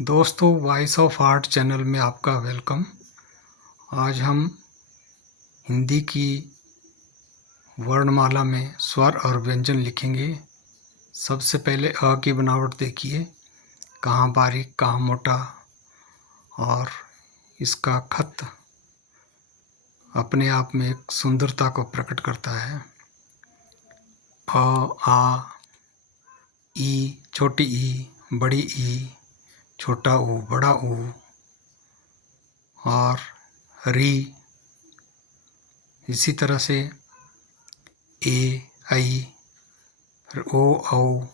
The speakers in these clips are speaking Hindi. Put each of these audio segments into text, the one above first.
दोस्तों, वॉइस ऑफ आर्ट चैनल में आपका वेलकम। आज हम हिंदी की वर्णमाला में स्वर और व्यंजन लिखेंगे। सबसे पहले अ की बनावट देखिए, कहाँ बारीक कहाँ मोटा, और इसका खत अपने आप में एक सुंदरता को प्रकट करता है। अ, आ, ई, छोटी ई, बड़ी ई, छोटा ऊ, बड़ा ऊ, और री। इसी तरह से ए, आई, फिर ओ, औ,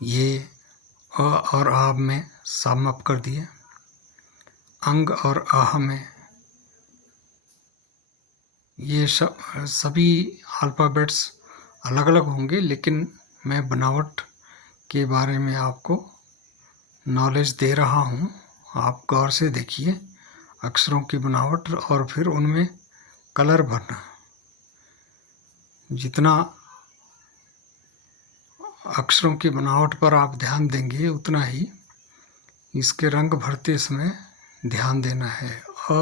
ये अ और आ में समाप्त कर दिए। अंग और आह में ये सभी अल्फ़ाबेट्स अलग अलग होंगे, लेकिन मैं बनावट के बारे में आपको नॉलेज दे रहा हूँ। आप गौर से देखिए अक्षरों की बनावट और फिर उनमें कलर भरना। जितना अक्षरों की बनावट पर आप ध्यान देंगे, उतना ही इसके रंग भरते समय ध्यान देना है। अ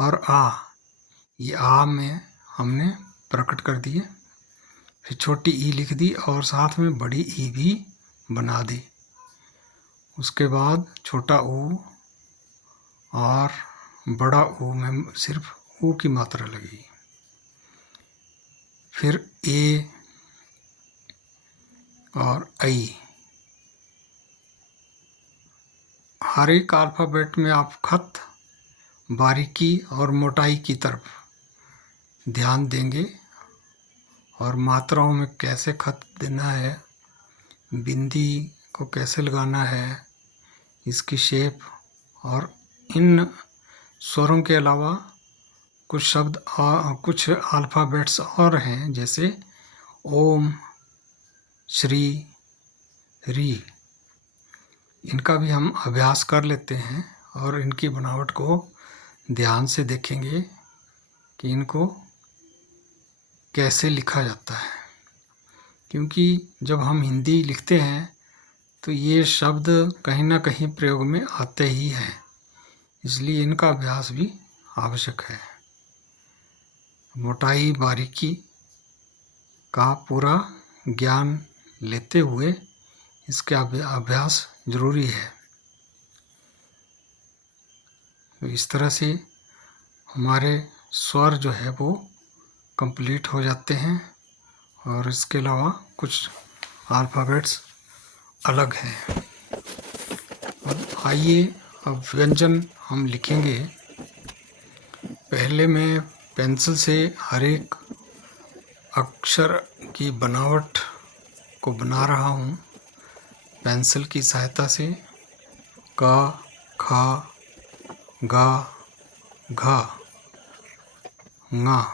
और आ, ये आ में हमने प्रकट कर दिए। फिर छोटी ई लिख दी और साथ में बड़ी ई भी बना दी। उसके बाद छोटा ऊ और बड़ा ऊ में सिर्फ ऊ की मात्रा लगी। फिर ए और आई। हर एक अल्फ़ाबेट में आप खत बारीकी और मोटाई की तरफ ध्यान देंगे और मात्राओं में कैसे खत देना है, बिंदी को कैसे लगाना है, इसकी शेप। और इन स्वरों के अलावा कुछ शब्द कुछ अल्फ़ाबेट्स और हैं, जैसे ओम, श्री, री। इनका भी हम अभ्यास कर लेते हैं और इनकी बनावट को ध्यान से देखेंगे कि इनको कैसे लिखा जाता है। क्योंकि जब हम हिंदी लिखते हैं तो ये शब्द कहीं ना कहीं प्रयोग में आते ही हैं, इसलिए इनका अभ्यास भी आवश्यक है। मोटाई बारीकी का पूरा ज्ञान लेते हुए इसका अभ्यास जरूरी है। तो इस तरह से हमारे स्वर जो है वो कंप्लीट हो जाते हैं, और इसके अलावा कुछ अल्फ़ाबेट्स अलग हैं। अब आइए अब व्यंजन हम लिखेंगे। पहले मैं पेंसिल से हर एक अक्षर की बनावट को बना रहा हूँ पेंसिल की सहायता से। क, ख, ग, घ, ङ।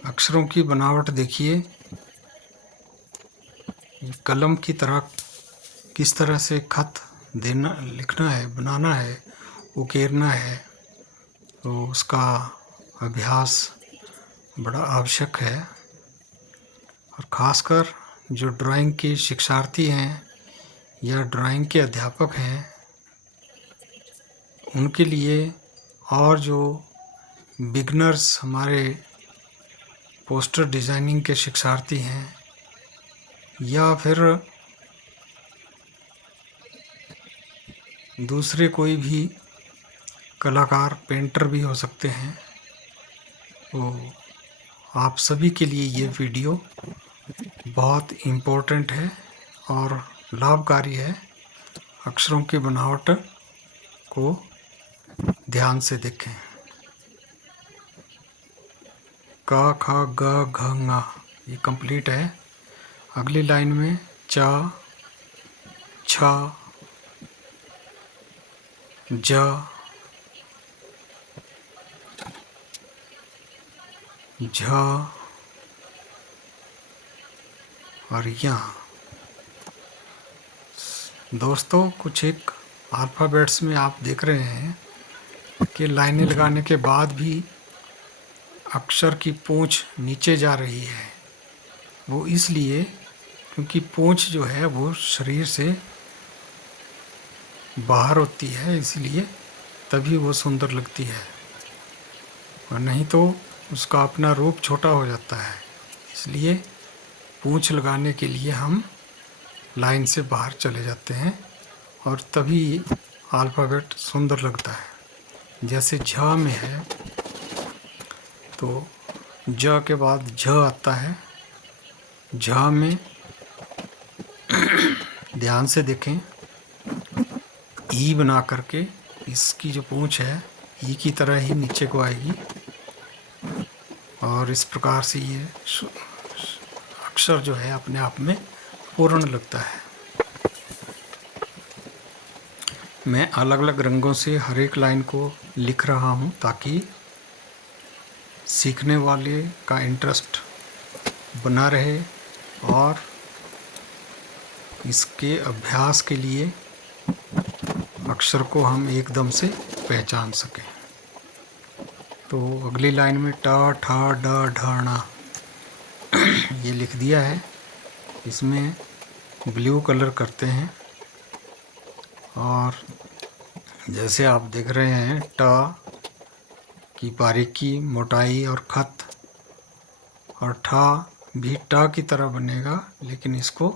अक्षरों की बनावट देखिए, कलम की तरह किस तरह से खत देना, लिखना है, बनाना है, उकेरना है। तो उसका अभ्यास बड़ा आवश्यक है। और ख़ासकर जो ड्राइंग के शिक्षार्थी हैं या ड्राइंग के अध्यापक हैं, उनके लिए, और जो बिगनर्स हमारे पोस्टर डिज़ाइनिंग के शिक्षार्थी हैं, या फिर दूसरे कोई भी कलाकार, पेंटर भी हो सकते हैं, तो आप सभी के लिए ये वीडियो बहुत इम्पोर्टेंट है और लाभकारी है। अक्षरों की बनावट को ध्यान से देखें। क, ख, ग, घ, ङ ये कंप्लीट है। अगली लाइन में च, छ, ज, झ और यहाँ। दोस्तों, कुछ एक अल्फ़ाबेट्स में आप देख रहे हैं कि लाइनें लगाने के बाद भी अक्षर की पूंछ नीचे जा रही है। वो इसलिए क्योंकि पूंछ जो है वो शरीर से बाहर होती है, इसलिए तभी वो सुंदर लगती है, और नहीं तो उसका अपना रूप छोटा हो जाता है। इसलिए पूंछ लगाने के लिए हम लाइन से बाहर चले जाते हैं और तभी अल्फ़ाबेट सुंदर लगता है। जैसे झ में है तो ज के बाद झ आता है। झ में ध्यान से देखें, ई बना करके इसकी जो पूंछ है ई की तरह ही नीचे को आएगी, और इस प्रकार से ये अक्षर जो है अपने आप में पूर्ण लगता है। मैं अलग अलग रंगों से हर एक लाइन को लिख रहा हूँ ताकि सीखने वाले का इंटरेस्ट बना रहे और इसके अभ्यास के लिए अक्षर को हम एकदम से पहचान सकें। तो अगली लाइन में ट ठ ड ढ ण ये लिख दिया है। इसमें ब्लू कलर करते हैं, और जैसे आप देख रहे हैं ट की बारीकी, मोटाई और खत, और ठ भी ट की तरह बनेगा, लेकिन इसको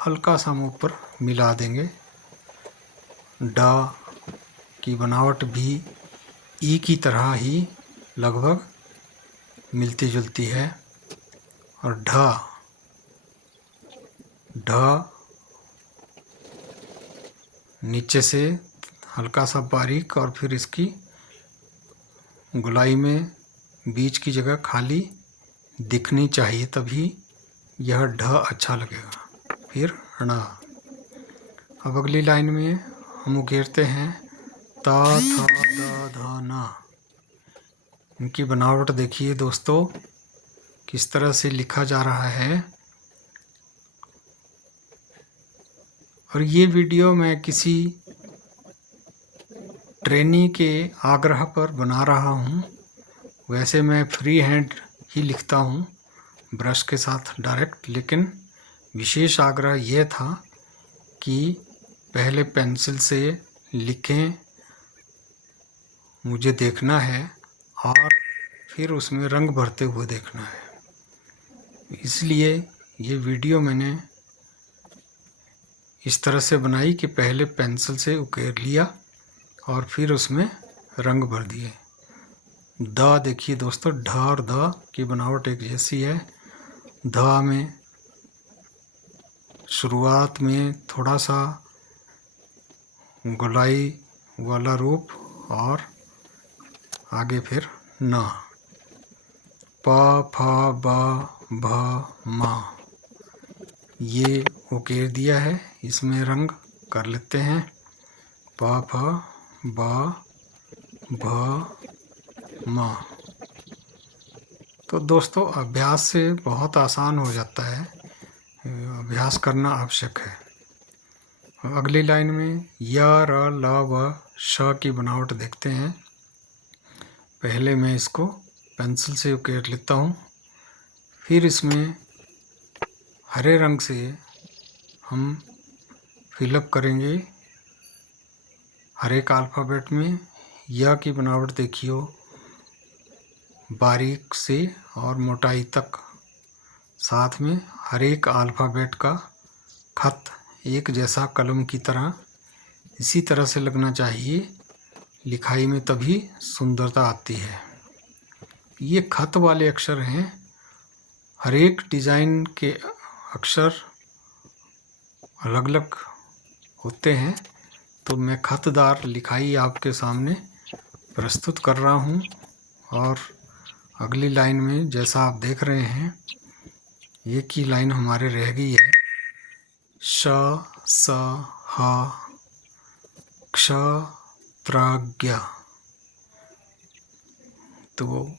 हल्का सा हम ऊपर मिला देंगे। ड की बनावट भी ई की तरह ही लगभग मिलती जुलती है, और ढ नीचे से हल्का सा बारीक, और फिर इसकी गोलाई में बीच की जगह खाली दिखनी चाहिए, तभी यह ढ अच्छा लगेगा। फिर ण। अब अगली लाइन में हम उकेरते हैं त थ द ध न। इनकी बनावट देखिए दोस्तों, किस तरह से लिखा जा रहा है। और ये वीडियो मैं किसी ट्रेनी के आग्रह पर बना रहा हूँ। वैसे मैं फ्री हैंड ही लिखता हूँ, ब्रश के साथ डायरेक्ट, लेकिन विशेष आग्रह यह था कि पहले पेंसिल से लिखें, मुझे देखना है, और फिर उसमें रंग भरते हुए देखना है। इसलिए ये वीडियो मैंने इस तरह से बनाई कि पहले पेंसिल से उकेर लिया और फिर उसमें रंग भर दिए। द देखिए दोस्तों, ढ और ध की बनावट एक जैसी है। ध में शुरुआत में थोड़ा सा गोलाई वाला रूप, और आगे फिर न। प फ ब भ म ये उकेर दिया है, इसमें रंग कर लेते हैं। प फ ब भ म। तो दोस्तों अभ्यास से बहुत आसान हो जाता है, अभ्यास करना आवश्यक है। अगली लाइन में य र ल व श की बनावट देखते हैं। पहले मैं इसको पेंसिल से उकेर लेता हूँ, फिर इसमें हरे रंग से हम फिलअप करेंगे हर एक अल्फ़ाबेट में। य की बनावट देखियो, बारीक से और मोटाई तक, साथ में हर एक अल्फ़ाबेट का खत एक जैसा कलम की तरह इसी तरह से लगना चाहिए लिखाई में, तभी सुंदरता आती है। ये खत वाले अक्षर हैं। हर एक डिज़ाइन के अक्षर अलग अलग होते हैं, तो मैं खतदार लिखाई आपके सामने प्रस्तुत कर रहा हूँ। और अगली लाइन में जैसा आप देख रहे हैं, एक ही लाइन हमारे रह गई है। श स ह क्ष त्र ज्ञ। तो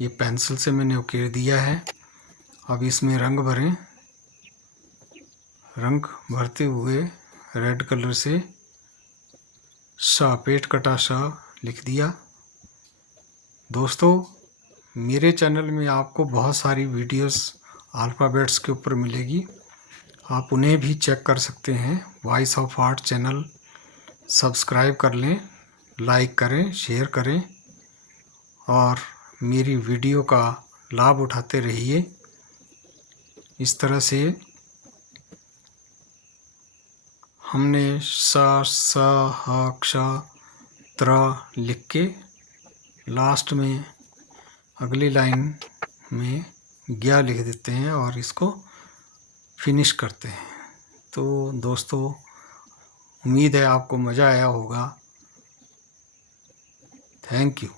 ये पेंसिल से मैंने उकेर दिया है। अब इसमें रंग भरें। रंग भरते हुए रेड कलर से श, पेट कटा श लिख दिया। दोस्तों मेरे चैनल में आपको बहुत सारी वीडियोस अल्फ़ाबेट्स के ऊपर मिलेगी। आप उन्हें भी चेक कर सकते हैं। Voice of art channel subscribe कर लें, लाइक करें, शेयर करें और मेरी वीडियो का लाभ उठाते रहिए। इस तरह से हमने स, स, ह, क्ष, त्र लिख के लास्ट में अगली लाइन में ज्ञ लिख देते हैं और इसको फिनिश करते हैं। तो दोस्तों, उम्मीद है आपको मज़ा आया होगा। Thank you.